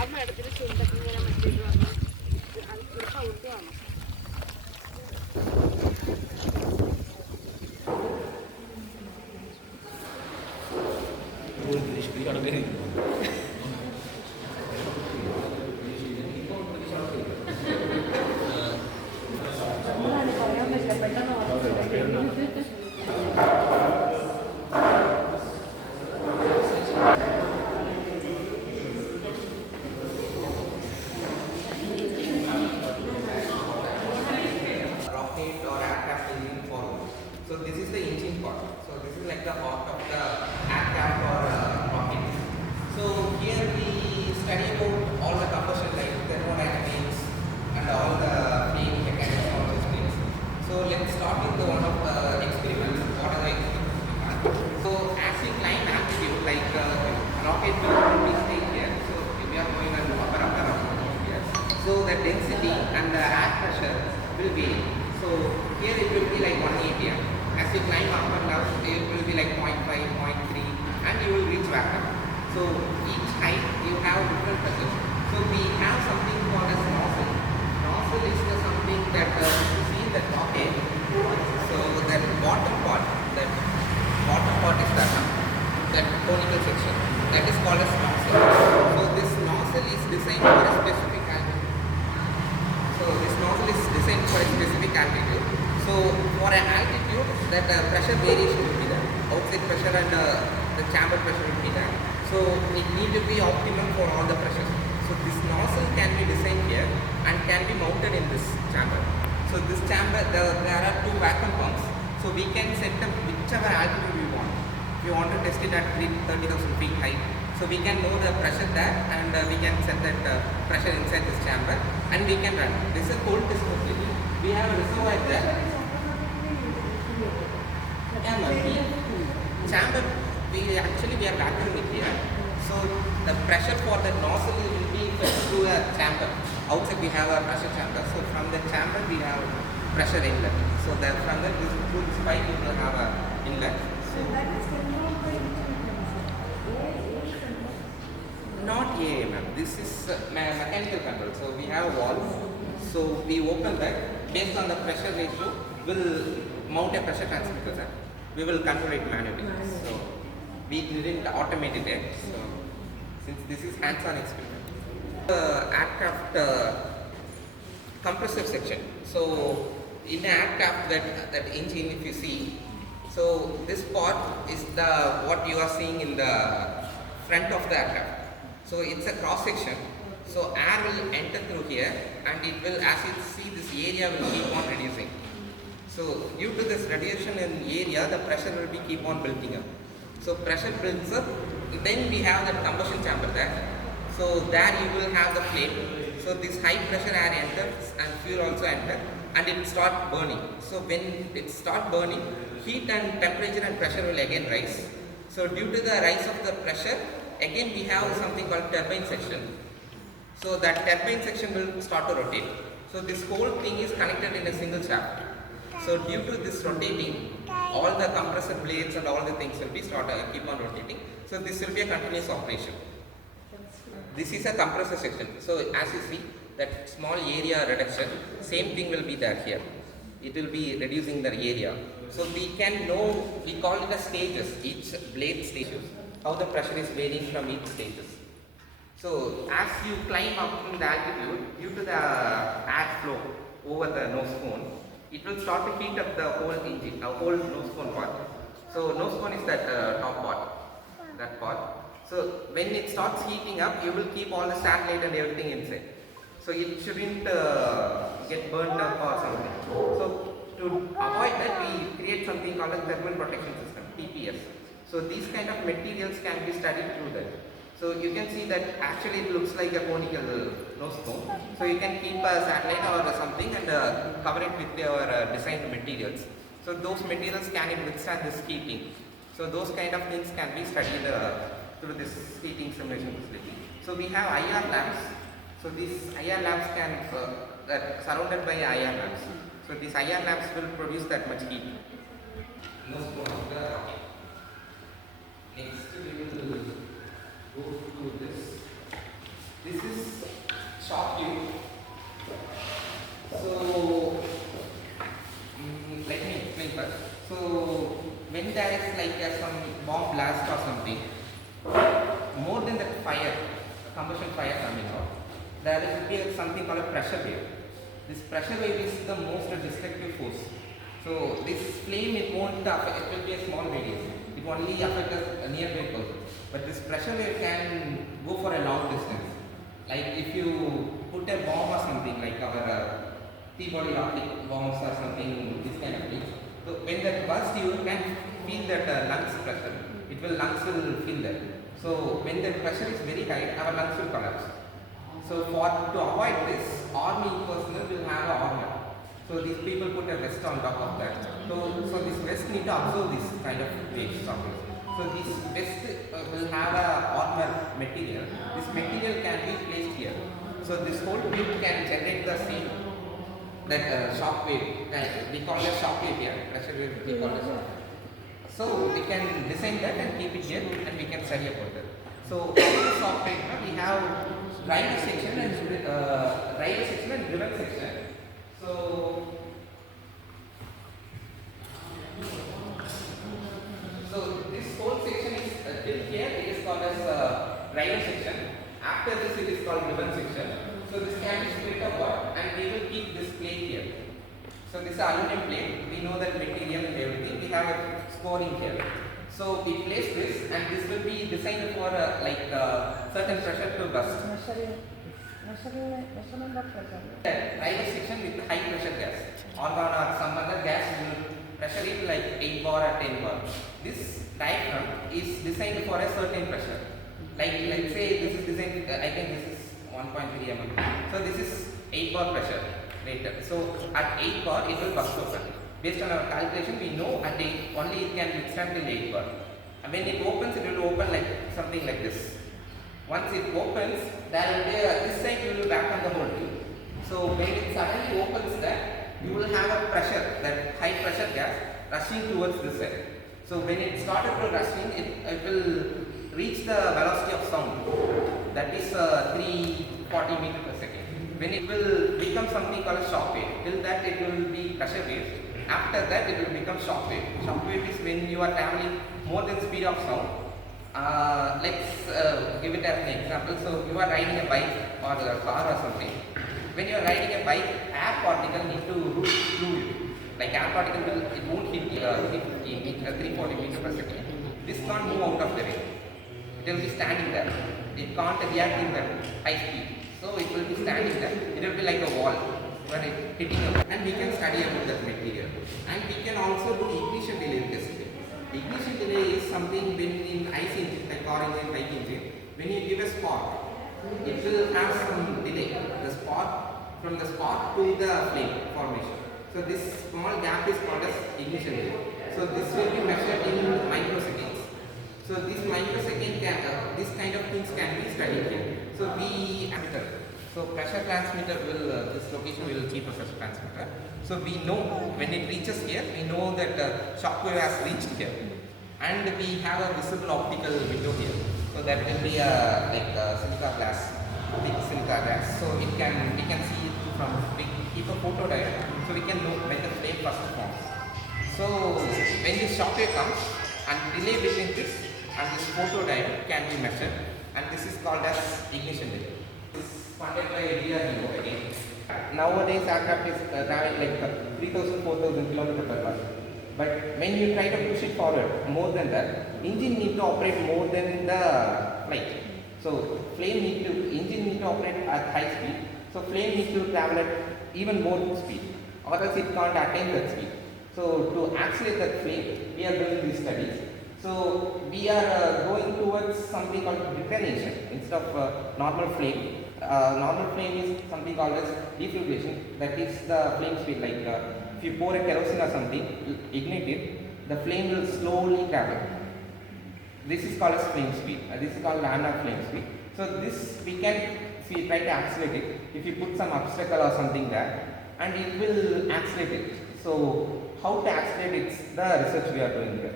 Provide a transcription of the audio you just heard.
അമ്മ ഇടത്തിന് ചുണ്ടൊക്കെ ഇങ്ങനെ മറ്റേത് വന്നു അത് സൗണ്ട് കാണും. So this is the engine part. So this is like the heart of the aircraft or rocket. So here we study about all the combustion like thermodynamics and all the fluid mechanics, all those things. So let's start with the one of the experiments. What are the experiments we have? So as we climb altitude, like rocket will be staying here. So we are going on the upper here. So the density and the air pressure will vary. So here it will be like 180. As you climb up and down, it will be like 0.5, 0.3 and you will reach vacuum. So each height you have different pressures. So we have something called as nozzle. Nozzle is something that you see in the rocket. So that bottom part is that conical section. That is called as nozzle. So this nozzle is designed for a specific altitude. So this nozzle is designed for a specific altitude. So for an altitude, that pressure variation will be there. Outside pressure and the chamber pressure will be there. So it needs to be optimum for all the pressures. So this nozzle can be designed here and can be mounted in this chamber. So this chamber, there are two vacuum pumps. So we can set up whichever altitude we want. If you want to test it at 30,000 feet height, so we can know the pressure there and we can set that pressure inside this chamber and we can run. This is a cold test facility. We have a reservoir there. Yeah, chamber, we are vacuuming here. So the pressure for the nozzle will be fed through a chamber. Outside we have a pressure chamber. So from the chamber we have pressure inlet. So that from that through this pipe we will have a inlet. So that is controlled by not AMM. This is mechanical control. So we have valves. So we open that. Based on the pressure ratio, we'll mount a pressure transmitter. Sir. We will control it manually. So we didn't automate it yet. So since this is hands-on experiment. Aircraft compressor section. So in the aircraft, that engine, if you see, so this part is the what you are seeing in the front of the aircraft. So it's a cross section. So air will enter through here and it will, as you see, this area will keep on reducing. So due to this reduction in area, the pressure will be keep on building up. So pressure builds up, then we have the combustion chamber there. So there you will have the flame. So this high pressure air enters and fuel also enter and it start burning. So when it start burning, heat and temperature and pressure will again rise. So due to the rise of the pressure, again we have something called turbine section. So that turbine section will start to rotate. So this whole thing is connected in a single shaft. So due to this rotating, all the compressor blades and all the things will be keep on rotating. So this will be a continuous operation. This is a compressor section. So as you see, that small area reduction, same thing will be there here. It will be reducing the area. So we can know, we call it as stages, each blade stages, how the pressure is varying from each stages. So as you climb up in the altitude, due to the air flow over the nose cone, it will start to heat up the whole engine, the whole nose cone part. So nose cone is that top part, that part. So when it starts heating up, you will keep all the satellite and everything inside. So it shouldn't get burnt up or something. So to avoid that, we create something called a thermal protection system, TPS. So these kind of materials can be studied through that. So you can see that actually it looks like a conical nose cone. So you can keep a satellite or something and cover it with your designed materials. So those materials can withstand this heating. So those kind of things can be studied through this heating simulation facility. So we have IR lamps. So these IR lamps can surrounded by IR lamps. So these IR lamps will produce that much heat. Nose cone of the rocket. Next we will something, more than that fire, combustion fire coming out, there will be something called a pressure wave. This pressure wave is the most destructive force. So this flame, it won't affect, it will be a small radius. It will only affect a nearby person. But this pressure wave can go for a long distance. Like if you put a bomb or something, like our T-body rocket bombs or something, this kind of thing. So when that burst, you can feel that lungs pressure. Lungs will feel that. So when the pressure is very high, our lungs will collapse. So to avoid this, army personnel will have an armor. So these people put a vest on top of that. So this vest need to absorb this kind of waves. So this vest will have a armor material. This material can be placed here. So this whole tube can generate the same that shock wave. We call it shock wave here. Pressure wave we call it. So we can design that and keep it here, and we can study about that. So in this software we have driver section and driven section. So this whole section is built here. It is called as driver section. After this, it is called driven section. So this can be split apart, and we will keep this plate here. So this is aluminum plate. We know that material and everything. We have a scoring here. So we place this, and this will be designed for certain pressure to burst. Driver section with high pressure gas. Argon or some other gas will pressure it like 8 bar or 10 bar. This diaphragm is designed for a certain pressure. Like let's say this is designed. I think this is 1.3 mm. So this is 8 bar pressure. Later. So at 8 bar it will burst open. Based on our calculation, we know at 8 only it can withstand till 8 bar. And when it opens, it will open like something like this. Once it opens, there will be this side you will back on the whole tube. So when it suddenly opens that, you will have a pressure, that high pressure gas rushing towards this side. So when it started to rushing, it will reach the velocity of sound. That is 340 meters per second. When it will become something called a shock wave. Till that it will be pressure wave. After that it will become shock wave. Shock wave is when you are traveling more than speed of sound. Let's give it as an example. So you are riding a bike or a car or something. When you are riding a bike, air particle need to root through you. Like air particle will, it won't hit 340 meters per second. This can't move out of the way. It will be standing there. It can't react in the high speed. So it will be standing there. It will be like a wall where it hitting up, and we can study about that material. And we can also do ignition delay testing. Ignition delay is something when in ICE engine, like car engine, bike engine, when you give a spark, it will have some delay. The spark from the spark to the flame formation. So this small gap is called as ignition delay. So this will be measured in microseconds. So this microsecond this kind of things can be studied here. So so pressure transmitter will this location will keep a pressure transmitter. So we know when it reaches here, we know that shock wave has reached here, and we have a visible optical window here. So that will be silica glass, big silica glass. So we can see it from we keep a photo diagram, so we can know when the flame first forms. So when this shock wave comes, and delay between this and this photodiode can be measured, and this is called as ignition delay. This is funded by DRDO again. Nowadays aircraft is traveling like 3,000, 4,000 km per hour. But when you try to push it forward more than that, engine need to operate more than the flight. So engine need to operate at high speed. So flame needs to travel at even more speed, or else it can't attain that speed. So to accelerate that flame, we are doing these studies. So we are going towards something called detonation instead of normal flame. Normal flame is something called as deflagration. That is the flame speed. Like if you pour a kerosene or something, ignite it, the flame will slowly travel. This is called as flame speed. This is called lambda flame speed. So this we can, if we try to accelerate it, if you put some obstacle or something there, and it will accelerate it. So how to accelerate, it's the research we are doing here.